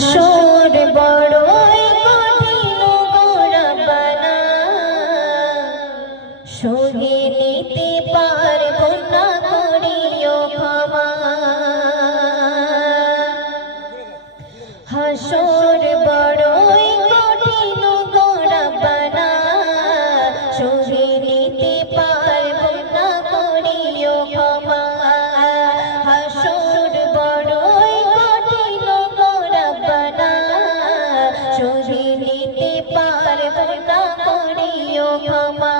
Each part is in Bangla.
হাসর বড়ই কঠিন গোড়াবানা সহে নিতে পারব না করিও ক্ষমা হাসর বড়ই কঠিন গোড়াবানা সহে নিতে পারব না করিও ক্ষমা হাসর বড়ই কঠিন গোড়াবানা সহে নিতে পারব না করিও ক্ষমা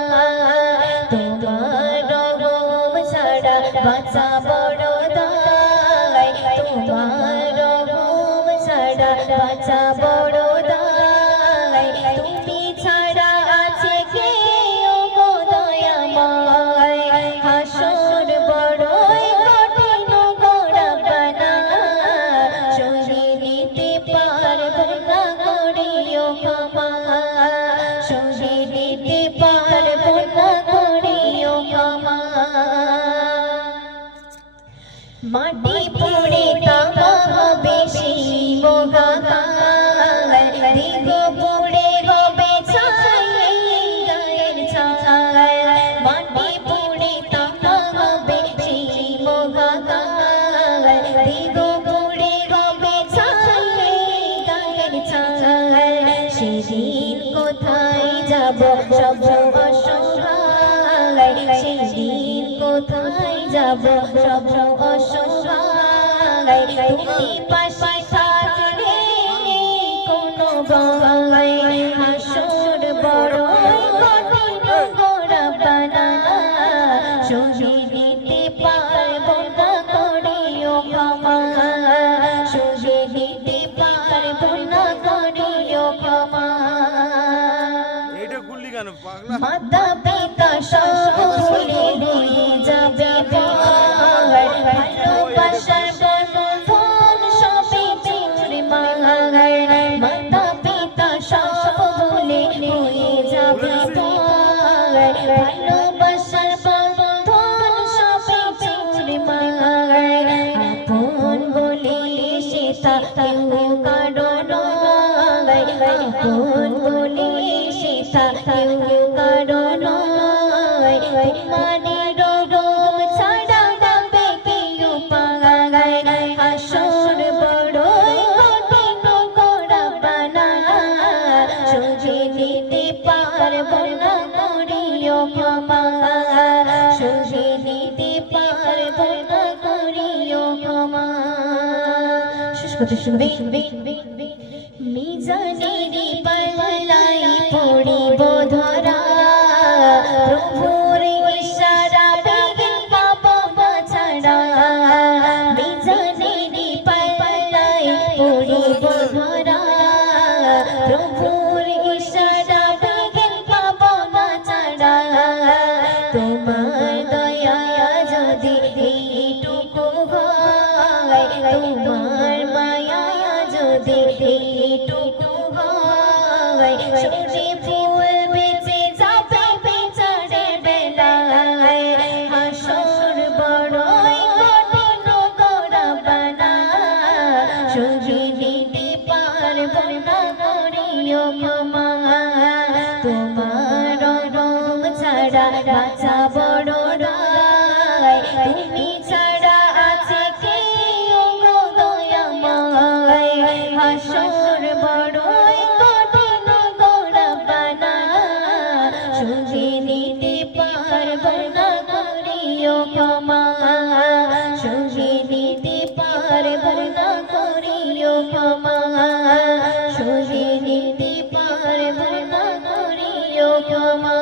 তোমার রহম ছাড়া বাঁচা বড় দায় তোমার রহম ছাড়া বাঁচা বড় দায় তুমি ছাড়া আছে কে ও গো দয়াময় হাসর বড়ই কঠিন গোড়াবানা সহে নিতে পারব না করিও ক্ষমা সহে নিতে পারব না করিও ক্ষমা মাটি পড়ে তামা হবে সেই মোগাগায় দিগ পড়ে হবে ছাই গায়ের ছায় মাটি পড়ে তামা হবে সেই মোগাগায় দিগ পড়ে হবে ছাই গায়ের ছায় সেদিন কোথায় যাব সব অসহায় সেদিন কোথায় যাব সব অসহায় তুমি পাশে থাকলে কোনো ভয় হাসর বড়ই কঠিন গোড়াবানা সহে নিতে পারব না করিও ক্ষমা সহে নিতে পারব না করিও ক্ষমা মাতা পিতা সব ভুলে হয়ে যাবে ভালোবাসার বন্ধন সবে চুরমার মাতা পিতা সব ভুলে হয়ে যাবে ভালোবাসার বন্ধন সবে চুরমার আপন বলে সে কেউ কারো নয় আপন বলে সে কেউ কারো নয় তোমাদের রোগ ছাড়া যাবে কেউ পাগায় হাসর বড়ই কঠিন গোড়াবানা সহে নিতে পারব না করিও ক্ষমা সহে নিতে পারব না করিও ক্ষমা শুষ্কতে শুনবে মিজানেরই পাল্লাই পড়িব ধরা প্রভুর ইশারা বেগে পাব না ছাড়া মিজানেরই পাল্লাই পড়িব ধরা প্রভুর ইশারা বেগে পাব না ছাড়া তোমার দয়া যদি এইটুকু হয় তোমার মায়া যদি এইটুকু হয় সূর্যে ফুল বেঁচে যাবে বিচারের বেলায় হাসর বড়ই কঠিন গোড়াবানা সহে নিতে পারব না করিও ক্ষমা তোমার রহম ছাড়া বাঁচা বড় দায় তুমি ছাড়া আছে কে ও গো দয়াময় হাসর বড়ই কঠিন গোড়াবানা সহে নিতে পারব না করিও ক্ষমা সহে নিতে পারব না করিও ক্ষমা সহে নিতে পারব না করিও ক্ষমা।